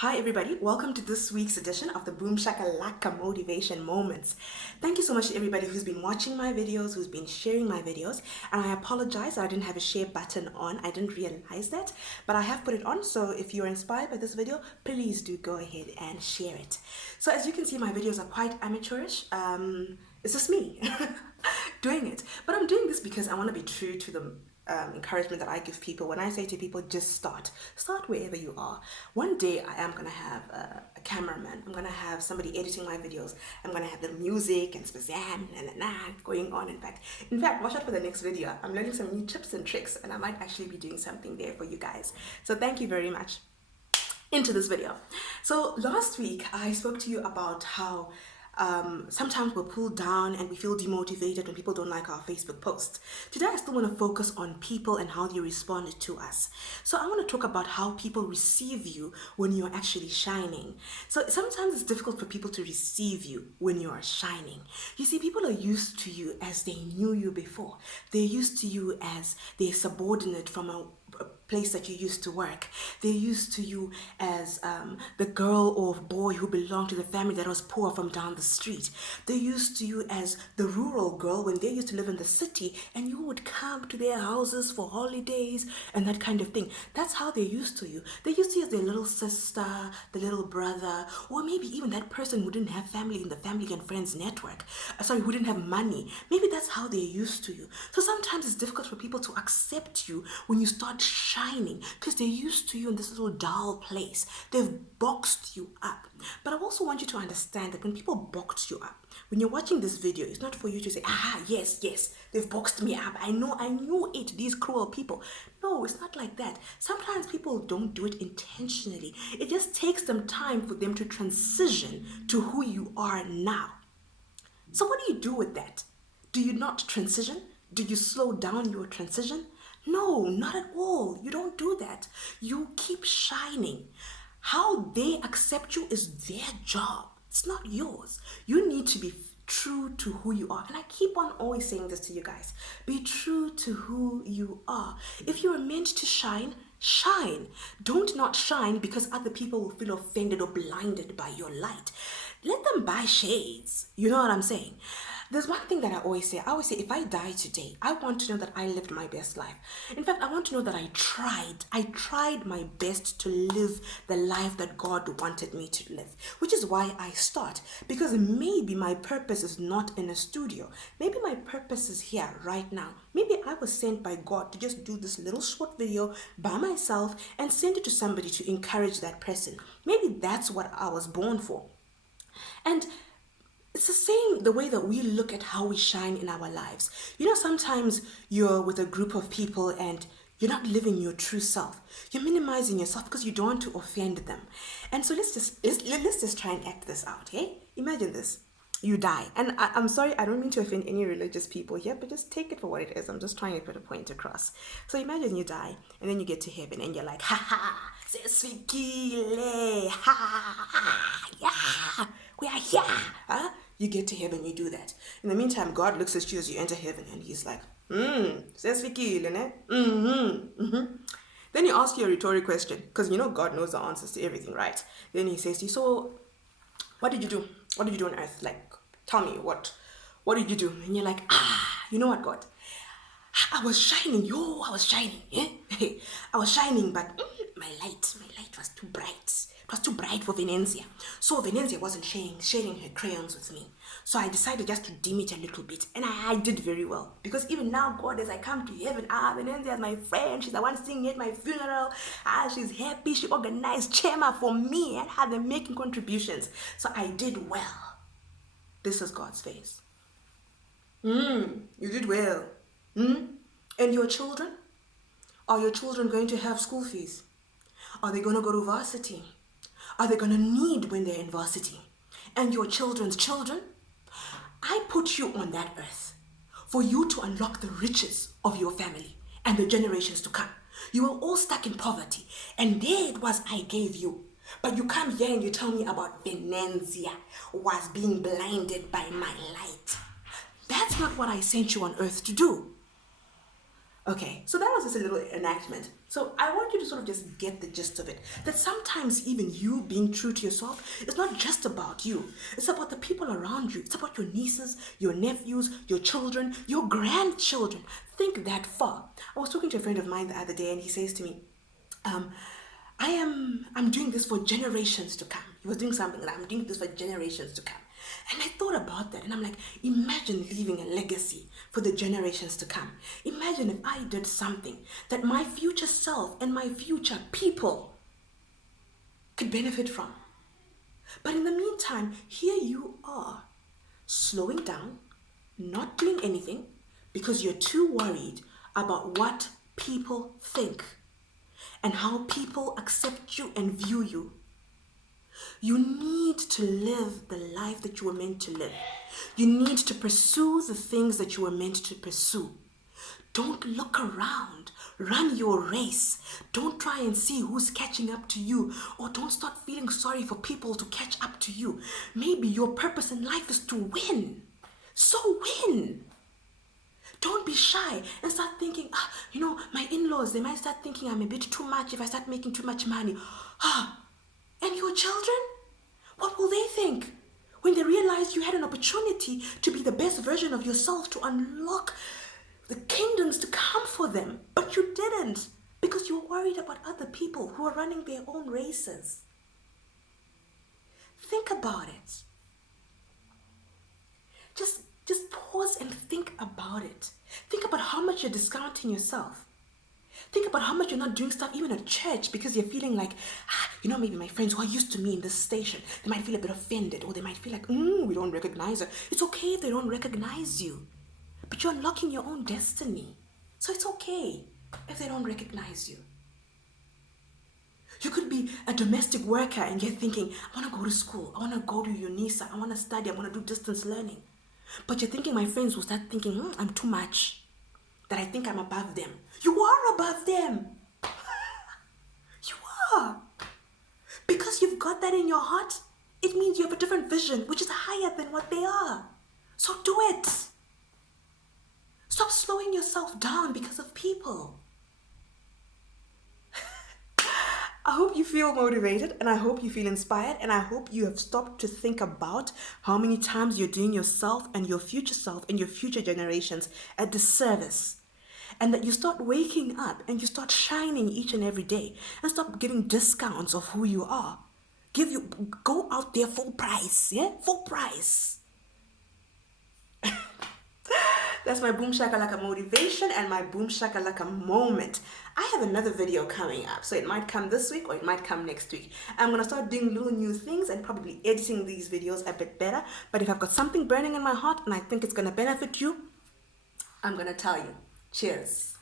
Hi everybody, welcome to this week's edition of the BoomShakalaka Motivation Moments. Thank you so much to everybody who's been watching my videos, who's been sharing my videos, and I apologize I didn't have a share button on. I didn't realize that, but I have put it on, so if you're inspired by this video, please do go ahead and share it. So as you can see, my videos are quite amateurish. It's just me doing it, but I'm doing this because I want to be true to the encouragement that I give people when I say to people, just start wherever you are. One day I am gonna have a cameraman, I'm gonna have somebody editing my videos, I'm gonna have the music and spazam and going on. In fact, watch out for the next video. I'm learning some new tips and tricks, and I might actually be doing something there for you guys. So thank you very much. Into this video. So last week I spoke to you about how sometimes we're pulled down and we feel demotivated when people don't like our Facebook posts. Today I still want to focus on people and how they respond to us. So I want to talk about how people receive you when you're actually shining. So sometimes it's difficult for people to receive you when you are shining. You see, people are used to you as they knew you before. They're used to you as their subordinate from a place that you used to work. They're used to you as the girl or boy who belonged to the family that was poor from down the street. They're used to you as the rural girl when they used to live in the city and you would come to their houses for holidays and that kind of thing. That's how they're used to you. They're used to you as their little sister, the little brother, or maybe even that person who didn't have family in the family and friends network. Who didn't have money. Maybe that's how they're used to you. So sometimes it's difficult for people to accept you when you start shining because they're used to you in this little dull place. They've boxed you up. But I also want you to understand that when people box you up, when you're watching this video, it's not for you to say, yes, they've boxed me up. I knew it, these cruel people. No, it's not like that. Sometimes people don't do it intentionally. It just takes them time for them to transition to who you are now. So what do you do with that? Do you not transition? Do you slow down your transition? No, not at all. You don't do that. You keep shining. How they accept you is their job. It's not yours. You need to be true to who you are. And I keep on always saying this to you guys. Be true to who you are. If you are meant to shine, shine. Don't not shine because other people will feel offended or blinded by your light. Let them buy shades. You know what I'm saying? There's one thing that I always say. If I die today, I want to know that I lived my best life. In fact, I want to know that I tried my best to live the life that God wanted me to live, which is why I start. Because maybe my purpose is not in a studio. Maybe my purpose is here right now. Maybe I was sent by God to just do this little short video by myself and send it to somebody to encourage that person. Maybe that's what I was born for. And it's the same the way that we look at how we shine in our lives. You know, sometimes you're with a group of people and you're not living your true self. You're minimizing yourself because you don't want to offend them. And so let's just try and act this out, hey? Imagine this. You die. And I'm sorry, I don't mean to offend any religious people here, but just take it for what it is. I'm just trying to put a point across. So imagine you die, and then you get to heaven, and you're like, seswikile, yeah, we are here. Huh? You get to heaven, you do that. In the meantime, God looks at you as you enter heaven, and he's like, seswikile, ne? Then he asks you a rhetoric question, because you know God knows the answers to everything, right? Then he says to you, so what did you do? What did you do on earth? Like, tell me, what did you do? And you're like, you know what, God? I was shining, yeah? I was shining, but my light was too bright. It was too bright for Venezia. So Venezia wasn't sharing her crayons with me. So I decided just to dim it a little bit. And I did very well. Because even now, God, as I come to heaven, Venezia is my friend. She's the one singing at my funeral. She's happy. She organized Chema for me and had them making contributions. So I did well. This is God's face. You did well. And your children? Are your children going to have school fees? Are they going to go to varsity? Are they going to need when they're in varsity? And your children's children? I put you on that earth for you to unlock the riches of your family and the generations to come. You were all stuck in poverty, and there it was I gave you. But you come here and you tell me about Venezia was being blinded by my light. That's not what I sent you on earth to do. Okay, so that was just a little enactment. So I want you to sort of just get the gist of it. That sometimes even you being true to yourself, it's not just about you. It's about the people around you. It's about your nieces, your nephews, your children, your grandchildren. Think that far. I was talking to a friend of mine the other day and he says to me, I'm doing this for generations to come. He was doing something and I'm doing this for generations to come. And I thought about that and I'm like, imagine leaving a legacy for the generations to come. Imagine if I did something that my future self and my future people could benefit from. But in the meantime, here you are, slowing down, not doing anything because you're too worried about what people think and how people accept you and view you. You need to live the life that you were meant to live. You need to pursue the things that you were meant to pursue. Don't look around. Run your race. Don't try and see who's catching up to you, or don't start feeling sorry for people to catch up to you. Maybe your purpose in life is to win. So win. Don't be shy and start thinking, my in-laws, they might start thinking I'm a bit too much if I start making too much money. And your children? What will they think when they realize you had an opportunity to be the best version of yourself, to unlock the kingdoms to come for them, but you didn't because you were worried about other people who are running their own races? Think about it. Just pause and think about it. Think about how much you're discounting yourself. Think about how much you're not doing stuff even at church because you're feeling like, maybe my friends who are used to me in this station, they might feel a bit offended, or they might feel like, we don't recognize her. It's okay if they don't recognize you, but you're unlocking your own destiny. So it's okay if they don't recognize you. You could be a domestic worker and you're thinking, I want to go to school. I want to go to UNISA. I want to study. I want to do distance learning. But you're thinking my friends will start thinking, I'm too much, that I think I'm above them. You are above them. You are. Because you've got that in your heart, it means you have a different vision, which is higher than what they are. So do it. Stop slowing yourself down because of people. I hope you feel motivated and I hope you feel inspired and I hope you have stopped to think about how many times you're doing yourself and your future generations a disservice. And that you start waking up and you start shining each and every day and stop giving discounts of who you are. Go out there full price, yeah? Full price. That's my BoomShakalaka motivation and my BoomShakalaka moment. I have another video coming up, so it might come this week or it might come next week. I'm going to start doing little new things and probably editing these videos a bit better. But if I've got something burning in my heart and I think it's going to benefit you, I'm going to tell you. Cheers.